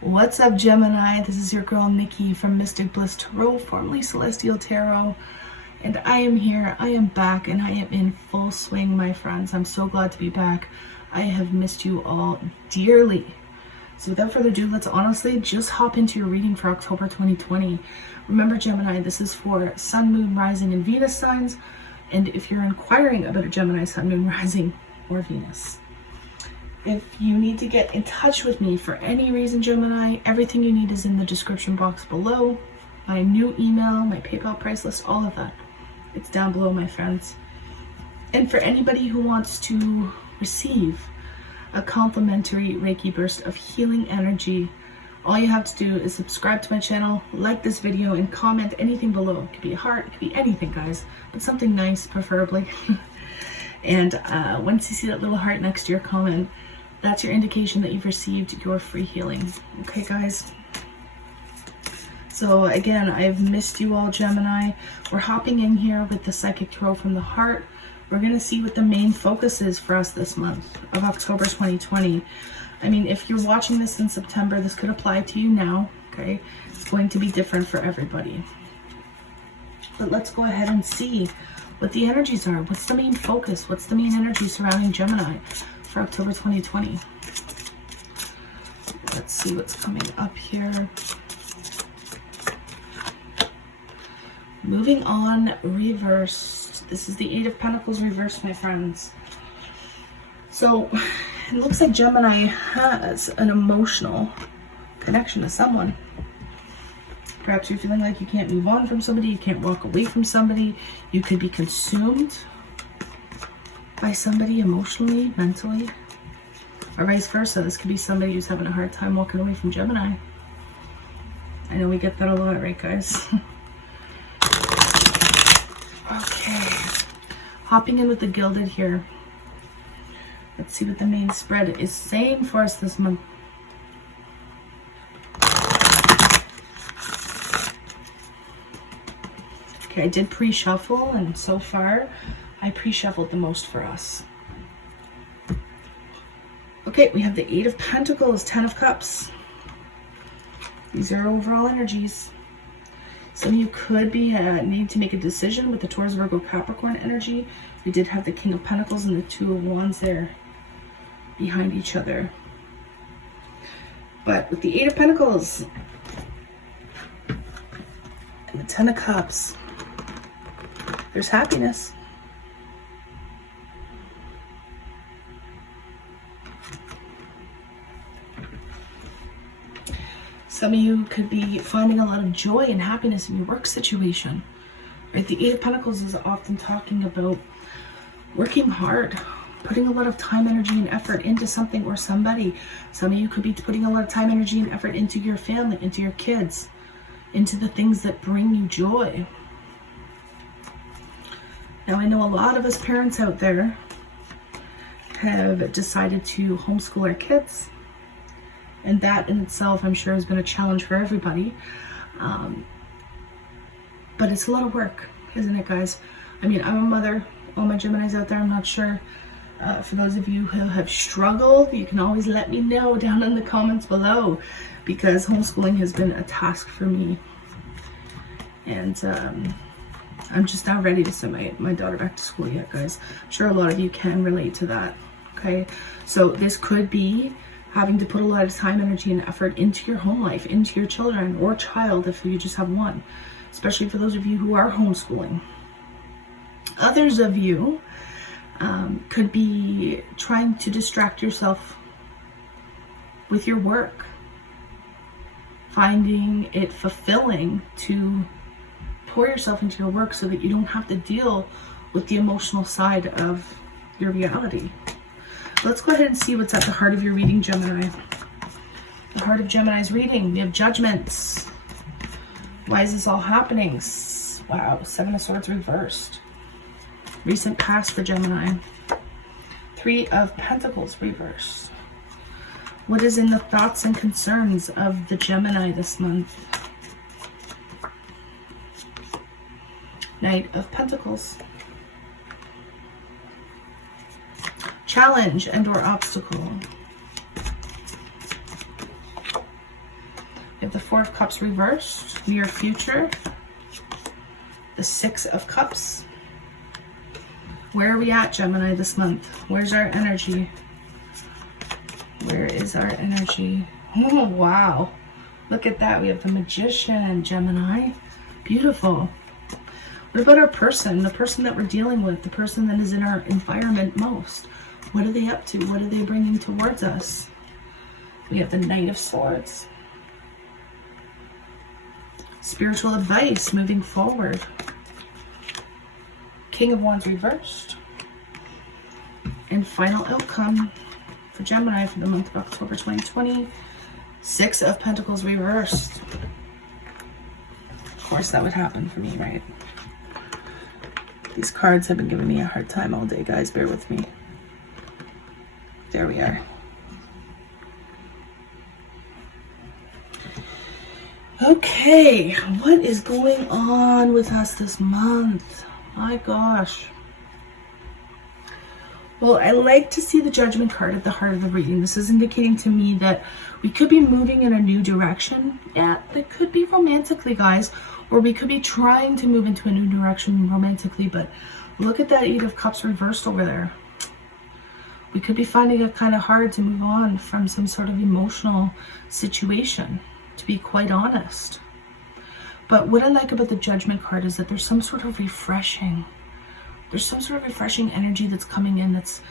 What's up, Gemini? This is your girl Nikki from Mystic Bliss Tarot, formerly Celestial Tarot, and I am here. I am back, and I am in full swing, my friends. I'm so glad to be back. I have missed you all dearly. So without further ado, let's honestly just hop into your reading for October 2020. Remember, Gemini, this is for Sun, Moon, Rising, and Venus signs, and if you're inquiring about a Gemini Sun, Moon, Rising, or Venus. If you need to get in touch with me for any reason, Gemini, everything you need is in the description box below. My new email, my PayPal price list, all of that. It's down below, my friends. And for anybody who wants to receive a complimentary Reiki burst of healing energy, all you have to do is subscribe to my channel, like this video, and comment anything below. It could be a heart, it could be anything, guys, but something nice, preferably. And once you see that little heart next to your comment, that's your indication that you've received your free healing. Okay, guys? So again, I've missed you all, Gemini. We're hopping in here with the Psychic Tarot from the Heart. We're going to see what the main focus is for us this month of October 2020. I mean, if you're watching this in September, this could apply to you now, okay? It's going to be different for everybody. But let's go ahead and see what the energies are. What's the main focus? What's the main energy surrounding Gemini for October 2020? Let's see what's coming up here. Moving on, reversed. This is the Eight of Pentacles reversed, my friends. So it looks like Gemini has an emotional connection to someone. Perhaps you're feeling like you can't move on from somebody, you can't walk away from somebody. You could be consumed by somebody emotionally, mentally, or vice versa. This could be somebody who's having a hard time walking away from Gemini. I know we get that a lot, right, guys? Okay, hopping in with the Gilded here. Let's see what the main spread is saying for us this month. Okay, I did pre-shuffle, and so far I pre-shuffled the most for us. Okay, we have the Eight of Pentacles, Ten of Cups. These are overall energies. Some of you could be need to make a decision with the Taurus, Virgo, Capricorn energy. We did have the King of Pentacles and the Two of Wands there behind each other. But with the Eight of Pentacles and the Ten of Cups, there's happiness. Some of you could be finding a lot of joy and happiness in your work situation. Right? The Eight of Pentacles is often talking about working hard, putting a lot of time, energy, and effort into something or somebody. Some of you could be putting a lot of time, energy, and effort into your family, into your kids, into the things that bring you joy. Now, I know a lot of us parents out there have decided to homeschool our kids. And that in itself, I'm sure, has been a challenge for everybody. But it's a lot of work, isn't it, guys? I mean, I'm a mother. All my Geminis out there, I'm not sure. For those of you who have struggled, you can always let me know down in the comments below, because homeschooling has been a task for me. And I'm just not ready to send my daughter back to school yet, guys. I'm sure a lot of you can relate to that, okay? So this could be having to put a lot of time, energy, and effort into your home life, into your children or child if you just have one, especially for those of you who are homeschooling. Others of you could be trying to distract yourself with your work, finding it fulfilling to pour yourself into your work so that you don't have to deal with the emotional side of your reality. Let's go ahead and see what's at the heart of your reading, Gemini. The heart of Gemini's reading. We have Judgments. Why is this all happening? Wow, Seven of Swords reversed. Recent past for Gemini. Three of Pentacles reversed. What is in the thoughts and concerns of the Gemini this month? Knight of Pentacles. Challenge and or obstacle. We have the Four of Cups reversed, near future, the Six of Cups. Where are we at, Gemini, this month? Where's our energy? Where is our energy? Oh, wow. Look at that. We have the Magician, Gemini. Beautiful. What about our person, the person that we're dealing with, the person that is in our environment most? What are they up to? What are they bringing towards us? We have the Knight of Swords. Spiritual advice moving forward. King of Wands reversed. And final outcome for Gemini for the month of October 2020. Six of Pentacles reversed. Of course that would happen for me, right? These cards have been giving me a hard time all day, guys. Bear with me. There we are. Okay, what is going on with us this month? My gosh. Well, I like to see the Judgment card at the heart of the reading. This is indicating to me that we could be moving in a new direction. Yeah, it could be romantically, guys, or we could be trying to move into a new direction romantically, but look at that Eight of Cups reversed over there. We could be finding it kind of hard to move on from some sort of emotional situation, to be quite honest. But what I like about the Judgment card is that there's some sort of refreshing. There's some sort of refreshing energy that's coming in that's,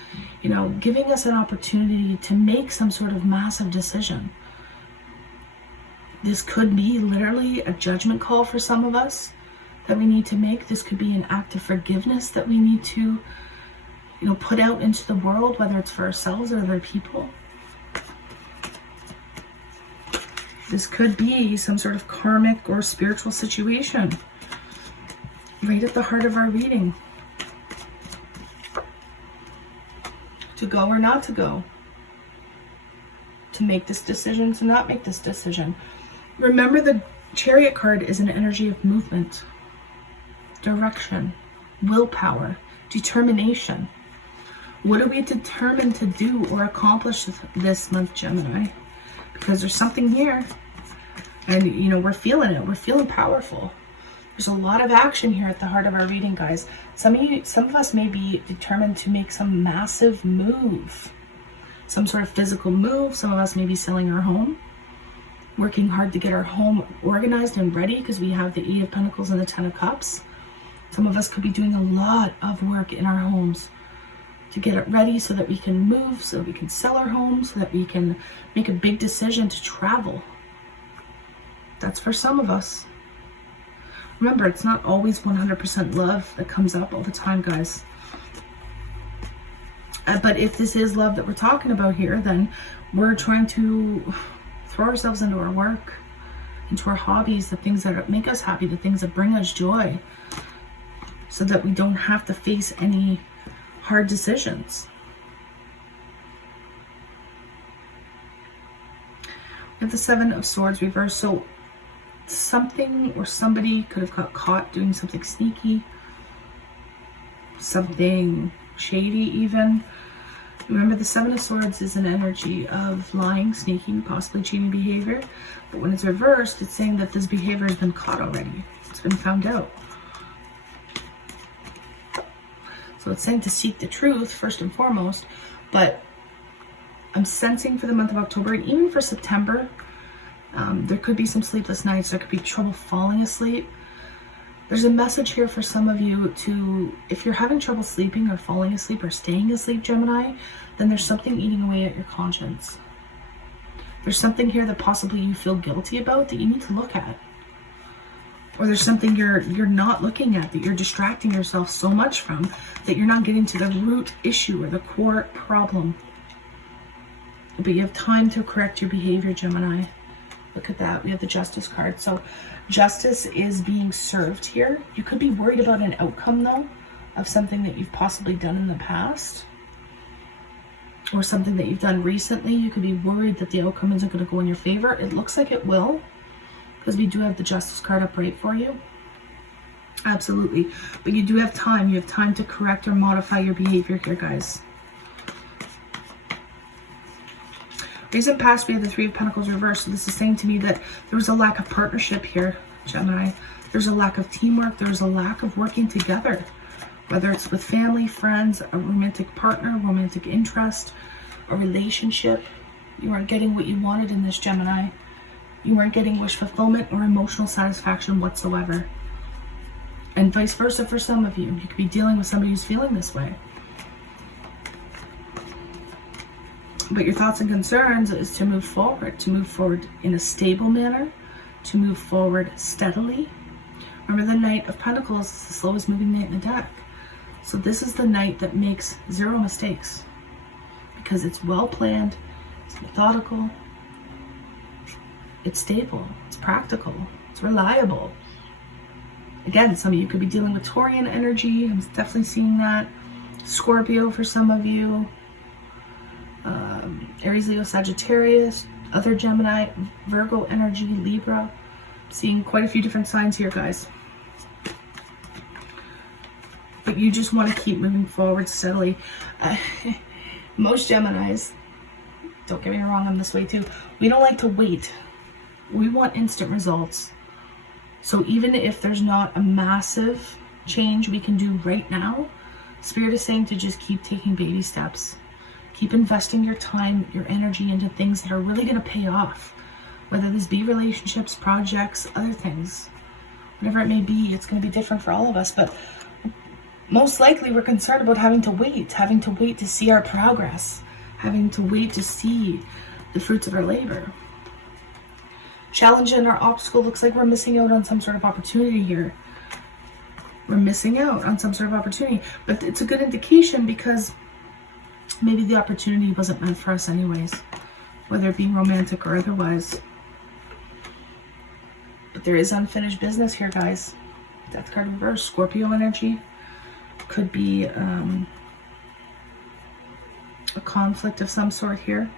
you know, giving us an opportunity to make some sort of massive decision. This could be literally a judgment call for some of us that we need to make. This could be an act of forgiveness that we need to, you know, put out into the world, whether it's for ourselves or other people. This could be some sort of karmic or spiritual situation right at the heart of our reading. To go or not to go. To make this decision, to not make this decision. Remember, the Chariot card is an energy of movement, direction, willpower, determination. What are we determined to do or accomplish this month, Gemini? Because there's something here. And, you know, we're feeling it. We're feeling powerful. There's a lot of action here at the heart of our reading, guys. Some of us may be determined to make some massive move. Some sort of physical move. Some of us may be selling our home. Working hard to get our home organized and ready because we have the Eight of Pentacles and the Ten of Cups. Some of us could be doing a lot of work in our homes to get it ready so that we can move, so that we can sell our home, so that we can make a big decision to travel. That's for some of us. Remember, it's not always 100% love that comes up all the time, guys. But if this is love that we're talking about here, then we're trying to throw ourselves into our work, into our hobbies, the things that make us happy, the things that bring us joy, so that we don't have to face any hard decisions. We have the Seven of Swords reversed. So something or somebody could have got caught doing something sneaky, something shady even. Remember, the Seven of Swords is an energy of lying, sneaking, possibly cheating behavior. But when it's reversed, it's saying that this behavior has been caught already. It's been found out. So it's saying to seek the truth first and foremost. But I'm sensing for the month of October and even for September, there could be some sleepless nights. There could be trouble falling asleep. There's a message here for some of you to, if you're having trouble sleeping or falling asleep or staying asleep, Gemini, then there's something eating away at your conscience. There's something here that possibly you feel guilty about that you need to look at. Or there's something you're not looking at, that you're distracting yourself so much from, that you're not getting to the root issue or the core problem. But you have time to correct your behavior, Gemini. Look at that. We have the Justice card. So justice is being served here. You could be worried about an outcome, though, of something that you've possibly done in the past. Or something that you've done recently. You could be worried that the outcome isn't going to go in your favor. It looks like it will, because we do have the Justice card upright for you. Absolutely. But you do have time. You have time to correct or modify your behavior here, guys. Recent past, we have the Three of Pentacles reversed. So this is saying to me that there was a lack of partnership here, Gemini. There's a lack of teamwork. There's a lack of working together. Whether it's with family, friends, a romantic partner, romantic interest, a relationship. You weren't getting what you wanted in this, Gemini. You weren't getting wish fulfillment or emotional satisfaction whatsoever. And vice versa for some of you. You could be dealing with somebody who's feeling this way. But your thoughts and concerns is to move forward in a stable manner, to move forward steadily. Remember, the Knight of Pentacles is the slowest moving knight in the deck. So this is the knight that makes zero mistakes because it's well planned, it's methodical, it's stable, it's practical, it's reliable. Again, some of you could be dealing with Taurian energy. I'm definitely seeing that. Scorpio for some of you. Aries, Leo, Sagittarius, other Gemini, Virgo energy, Libra. Seeing quite a few different signs here, guys. But you just want to keep moving forward steadily. Most Geminis, don't get me wrong, I'm this way too. We don't like to wait. We want instant results. So even if there's not a massive change we can do right now, Spirit is saying to just keep taking baby steps. Keep investing your time, your energy into things that are really going to pay off. Whether this be relationships, projects, other things. Whatever it may be, it's going to be different for all of us. But most likely we're concerned about having to wait to see our progress, having to wait to see the fruits of our labor. Challenge and our obstacle looks like we're missing out on some sort of opportunity here. We're missing out on some sort of opportunity. But it's a good indication because maybe the opportunity wasn't meant for us anyways, whether it be romantic or otherwise. But there is unfinished business here, guys. Death card reverse, Scorpio energy. Could be a conflict of some sort here.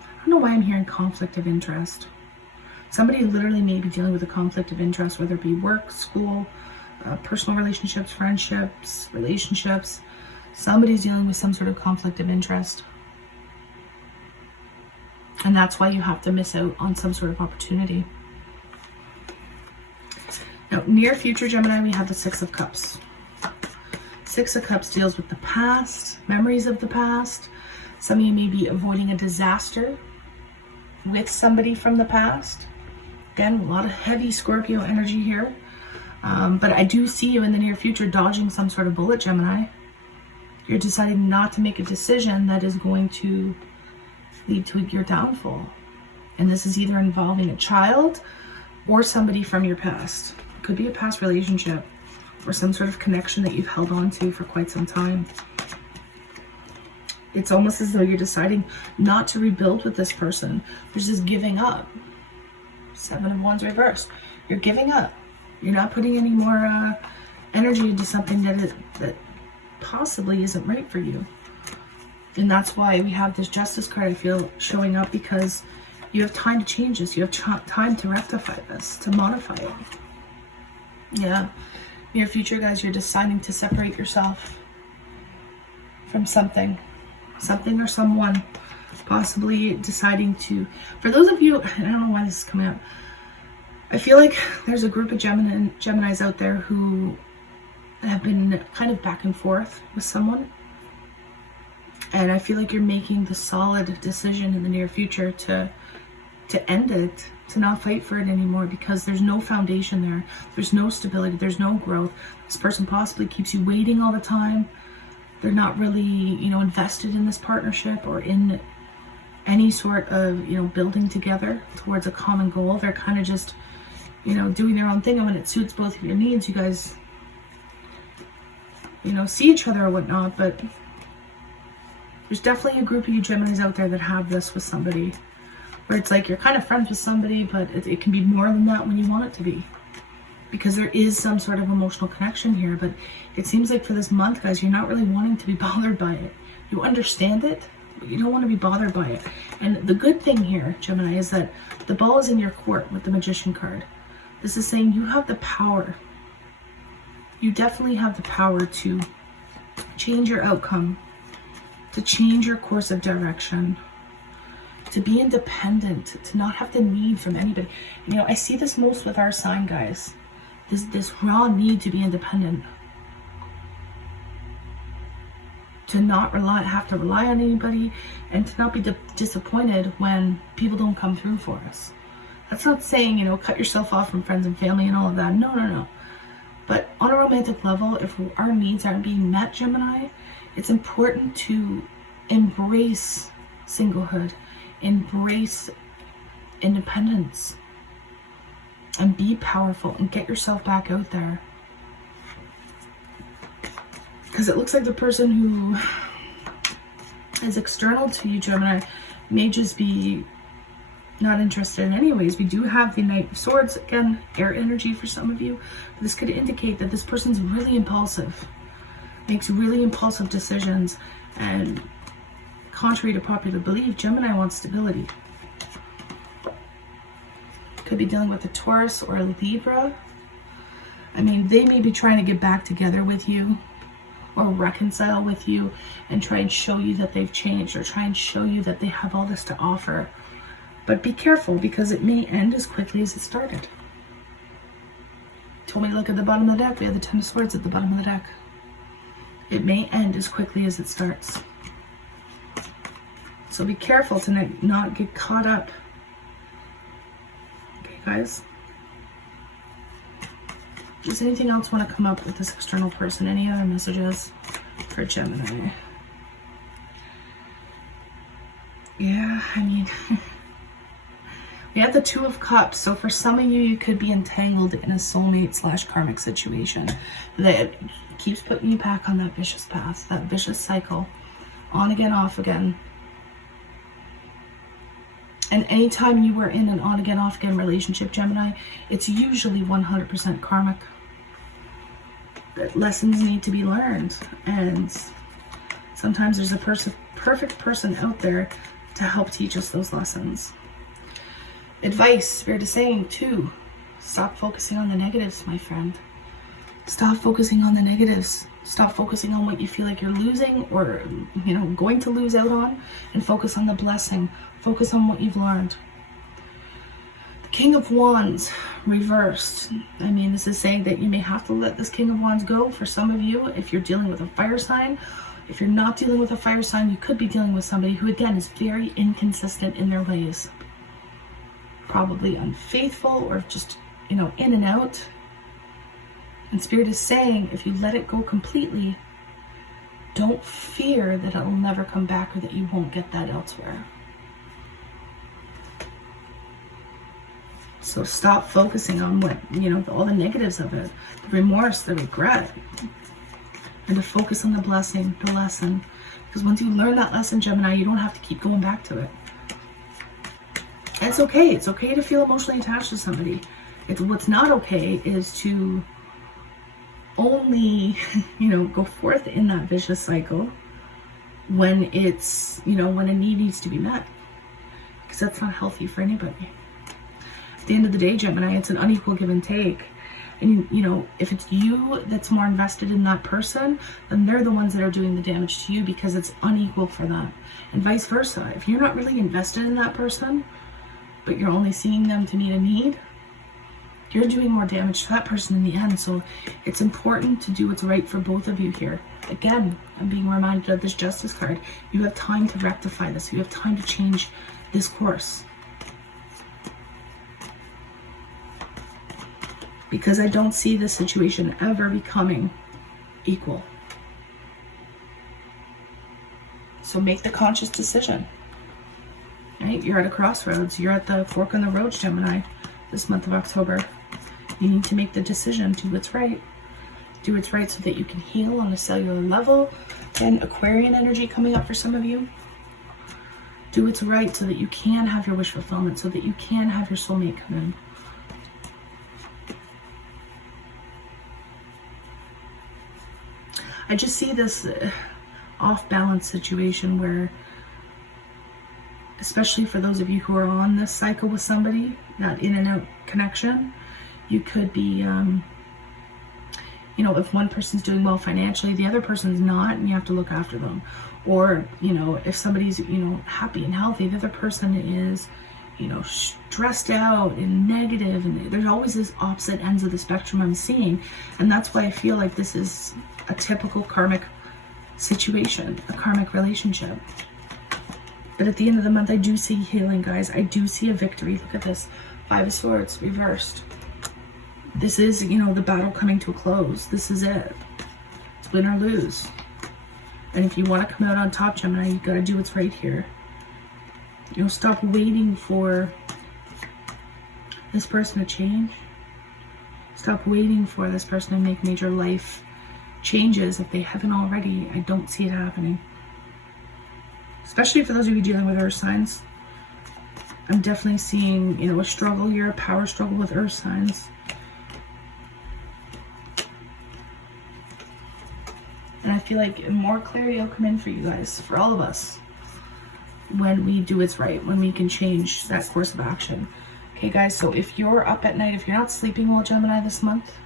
I don't know why I'm hearing conflict of interest. Somebody literally may be dealing with a conflict of interest, whether it be work, school, personal relationships, friendships, relationships. Somebody's dealing with some sort of conflict of interest. And that's why you have to miss out on some sort of opportunity. Now, near future Gemini, we have the Six of Cups. Six of Cups deals with the past, memories of the past. Some of you may be avoiding a disaster with somebody from the past. Again, a lot of heavy Scorpio energy here. But I do see you in the near future dodging some sort of bullet, Gemini. You're deciding not to make a decision that is going to lead to your downfall. And this is either involving a child or somebody from your past. It could be a past relationship or some sort of connection that you've held on to for quite some time. It's almost as though you're deciding not to rebuild with this person. There's just giving up. Seven of Wands reversed. You're giving up. You're not putting any more energy into something that possibly isn't right for you. And that's why we have this Justice card, I feel, showing up, because you have time to change this. You have time to rectify this, to modify it. Yeah. Near future, guys, you're deciding to separate yourself from something or someone. Possibly deciding to, for those of you, I don't know why this is coming up, I feel like there's a group of Geminis out there who have been kind of back and forth with someone. And I feel like you're making the solid decision in the near future to end it, to not fight for it anymore, because there's no foundation there. There's no stability. There's no growth. This person possibly keeps you waiting all the time. They're not really, invested in this partnership or in any sort of, building together towards a common goal. They're kind of just, doing their own thing. And when it suits both of your needs, you guys, see each other or whatnot. But there's definitely a group of you Geminis out there that have this with somebody, where it's like you're kind of friends with somebody, but it can be more than that when you want it to be, because there is some sort of emotional connection here. But it seems like for this month, guys, you're not really wanting to be bothered by it. You understand it, but you don't want to be bothered by it. And the good thing here, Gemini, is that the ball is in your court with the Magician card. This is saying you have the power. You definitely have the power to change your outcome, to change your course of direction, to be independent, to not have to need from anybody. You know, I see this most with our sign, guys. This raw need to be independent. To not have to rely on anybody, and to not be disappointed when people don't come through for us. That's not saying, you know, cut yourself off from friends and family and all of that. No, no, no. But on a romantic level, if our needs aren't being met, Gemini, it's important to embrace singlehood, embrace independence, and be powerful and get yourself back out there. Because it looks like the person who is external to you, Gemini, may just be not interested anyways. We do have the Knight of Swords, again, air energy for some of you. This could indicate that this person's really impulsive, makes really impulsive decisions, and contrary to popular belief, Gemini wants stability. Could be dealing with a Taurus or a Libra. I mean, they may be trying to get back together with you or reconcile with you and try and show you that they've changed, or try and show you that they have all this to offer. But be careful, because it may end as quickly as it started. Told me to look at the bottom of the deck. We have the Ten of Swords at the bottom of the deck. It may end as quickly as it starts. So be careful to not get caught up. Okay, guys? Does anything else want to come up with this external person? Any other messages for Gemini? Yeah, I mean, we have the Two of Cups. So for some of you, you could be entangled in a soulmate / karmic situation that keeps putting you back on that vicious path, that vicious cycle, on again, off again. And anytime you were in an on again, off again relationship, Gemini, it's usually 100% karmic. That lessons need to be learned. And sometimes there's a perfect person out there to help teach us those lessons. Advice, Spirit is saying too, stop focusing on the negatives, my friend. Stop focusing on the negatives. Stop focusing on what you feel like you're losing or, you know, going to lose out on, and focus on the blessing. Focus on what you've learned. The King of Wands reversed. I mean, this is saying that you may have to let this King of Wands go for some of you if you're dealing with a fire sign. If you're not dealing with a fire sign, you could be dealing with somebody who, again, is very inconsistent in their ways. Probably unfaithful, or just, you know, in and out. And Spirit is saying, if you let it go completely, don't fear that it'll never come back, or that you won't get that elsewhere. So stop focusing on what, you know, all the negatives of it, the remorse, the regret, and to focus on the blessing, the lesson. Because once you learn that lesson, Gemini, you don't have to keep going back to it. And it's okay. It's okay to feel emotionally attached to somebody. What's not okay is to only, you know, go forth in that vicious cycle when it's, you know, when a need needs to be met. Because that's not healthy for anybody. At the end of the day, Gemini, it's an unequal give and take. And, you know, if it's you that's more invested in that person, then they're the ones that are doing the damage to you, because it's unequal for them. And vice versa. If you're not really invested in that person, but you're only seeing them to meet a need, you're doing more damage to that person in the end. So it's important to do what's right for both of you here. Again, I'm being reminded of this Justice card. You have time to rectify this. You have time to change this course. Because I don't see this situation ever becoming equal. So make the conscious decision. Right? You're at a crossroads. You're at the fork in the road, Gemini, this month of October. You need to make the decision. Do what's right. Do what's right so that you can heal on a cellular level. And Aquarian energy coming up for some of you. Do what's right so that you can have your wish fulfillment, so that you can have your soulmate come in. I just see this off-balance situation where, especially for those of you who are on this cycle with somebody, that in and out connection, you could be you know, if one person's doing well financially, the other person's not, and you have to look after them. Or, you know, if somebody's, you know, happy and healthy, the other person is, you know, stressed out and negative, and there's always this opposite ends of the spectrum I'm seeing. And that's why I feel like this is a typical karmic situation, a karmic relationship. But at the end of the month, I do see healing, guys. I do see a victory. Look at this, 5 of Swords reversed. This is, you know, the battle coming to a close. This is it. It's win or lose. And if you want to come out on top, Gemini, you got to do what's right here. You know, stop waiting for this person to change. Stop waiting for this person to make major life changes if they haven't already. I don't see it happening. Especially for those of you dealing with earth signs. I'm definitely seeing, you know, a struggle here, a power struggle with earth signs. And I feel like more clarity will come in for you guys, for all of us, when we do what's right, when we can change that course of action. Okay, guys, so if you're up at night, if you're not sleeping well, Gemini, this month,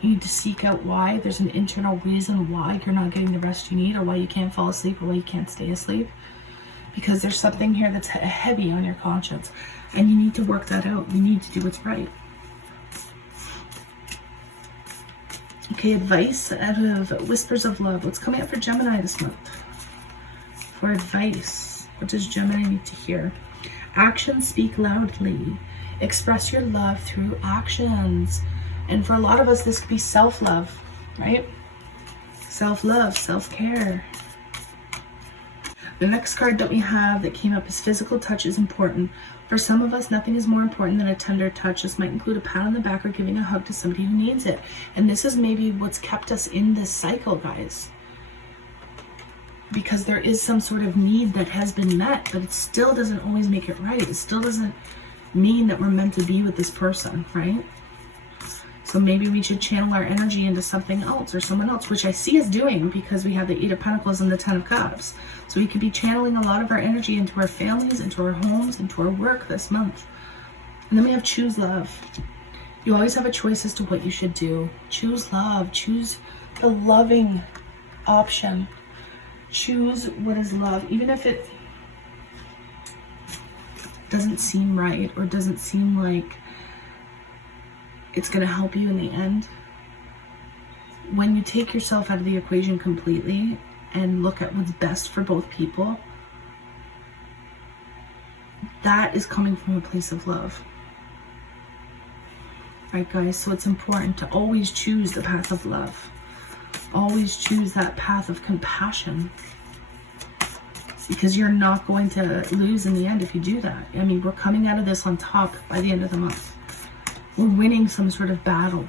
you need to seek out why. There's an internal reason why you're not getting the rest you need, or why you can't fall asleep, or why you can't stay asleep. Because there's something here that's heavy on your conscience, and you need to work that out. You need to do what's right. Okay, advice out of Whispers of Love. What's coming up for Gemini this month? For advice, what does Gemini need to hear? Actions speak loudly. Express your love through actions. And for a lot of us, this could be self-love, right? Self-love, self-care. The next card that we have that came up is physical touch is important. For some of us, nothing is more important than a tender touch. This might include a pat on the back or giving a hug to somebody who needs it. And this is maybe what's kept us in this cycle, guys. Because there is some sort of need that has been met, but it still doesn't always make it right. It still doesn't mean that we're meant to be with this person, right? So maybe we should channel our energy into something else or someone else, which I see us doing because we have the 8 of Pentacles and the 10 of Cups. So we could be channeling a lot of our energy into our families, into our homes, into our work this month. And then we have choose love. You always have a choice as to what you should do. Choose love. Choose the loving option. Choose what is love, even if it doesn't seem right or doesn't seem like it's going to help you in the end. When you take yourself out of the equation completely and look at what's best for both people, that is coming from a place of love. Right, guys? So it's important to always choose the path of love. Always choose that path of compassion. Because you're not going to lose in the end if you do that. I mean, we're coming out of this on top by the end of the month. We're winning some sort of battle.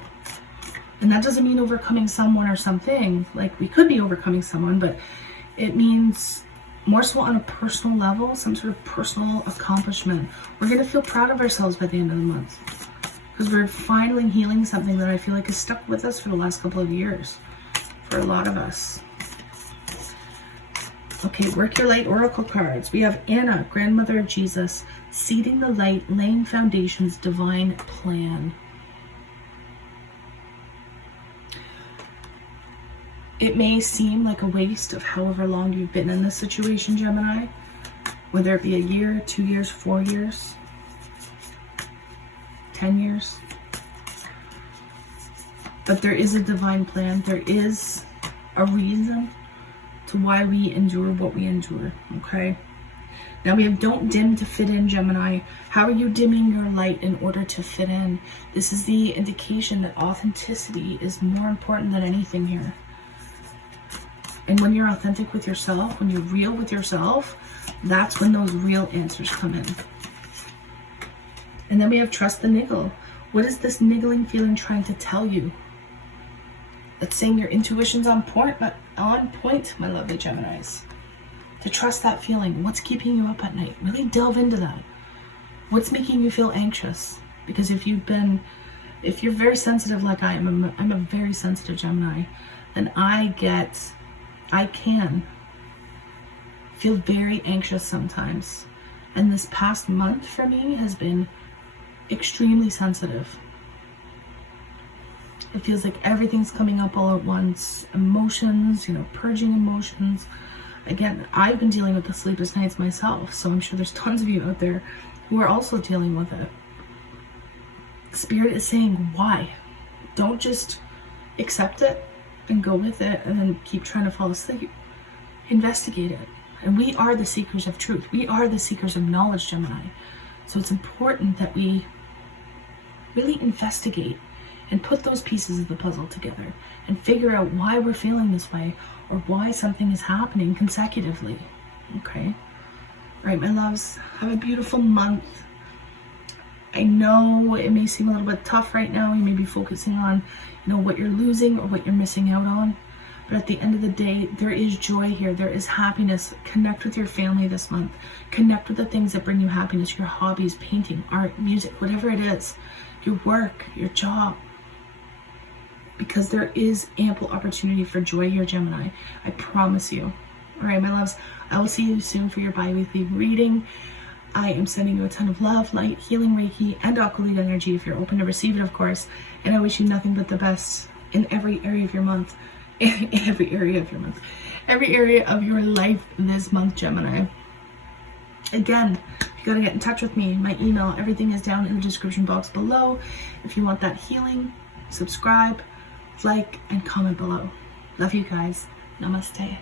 And that doesn't mean overcoming someone or something. Like, we could be overcoming someone, but it means more so on a personal level, some sort of personal accomplishment. We're going to feel proud of ourselves by the end of the month. Because we're finally healing something that I feel like has stuck with us for the last couple of years. For a lot of us. Okay, work your light oracle cards. We have Anna, grandmother of Jesus, seeding the light, laying foundations, divine plan. It may seem like a waste of however long you've been in this situation, Gemini, whether it be a year, 2 years, 4 years, 10 years. But there is a divine plan. There is a reason to why we endure what we endure, okay? Now we have don't dim to fit in, Gemini. How are you dimming your light in order to fit in? This is the indication that authenticity is more important than anything here. And when you're authentic with yourself, when you're real with yourself, that's when those real answers come in. And then we have trust the niggle. What is this niggling feeling trying to tell you? It's saying your intuition's on point, my lovely Geminis. To trust that feeling. What's keeping you up at night? Really delve into that. What's making you feel anxious? Because if you're very sensitive like I am, I'm a very sensitive Gemini, and I can feel very anxious sometimes. And this past month for me has been extremely sensitive. It feels like everything's coming up all at once. Emotions, purging emotions. Again, I've been dealing with the sleepless nights myself, so I'm sure there's tons of you out there who are also dealing with it. Spirit is saying, why? Don't just accept it and go with it and then keep trying to fall asleep. Investigate it. And we are the seekers of truth. We are the seekers of knowledge, Gemini. So it's important that we really investigate and put those pieces of the puzzle together and figure out why we're feeling this way or why something is happening consecutively. Okay? All right, my loves, have a beautiful month. I know it may seem a little bit tough right now. You may be focusing on, what you're losing or what you're missing out on. But at the end of the day, there is joy here. There is happiness. Connect with your family this month. Connect with the things that bring you happiness, your hobbies, painting, art, music, whatever it is, your work, your job. Because there is ample opportunity for joy here, Gemini. I promise you. All right, my loves, I will see you soon for your bi-weekly reading. I am sending you a ton of love, light, healing, Reiki, and Aqualite energy if you're open to receive it, of course. And I wish you nothing but the best in every area of your month. In every area of your month. Every area of your life this month, Gemini. Again, you gotta get in touch with me. My email, everything is down in the description box below. If you want that healing, subscribe, like, and comment below. Love you guys. Namaste.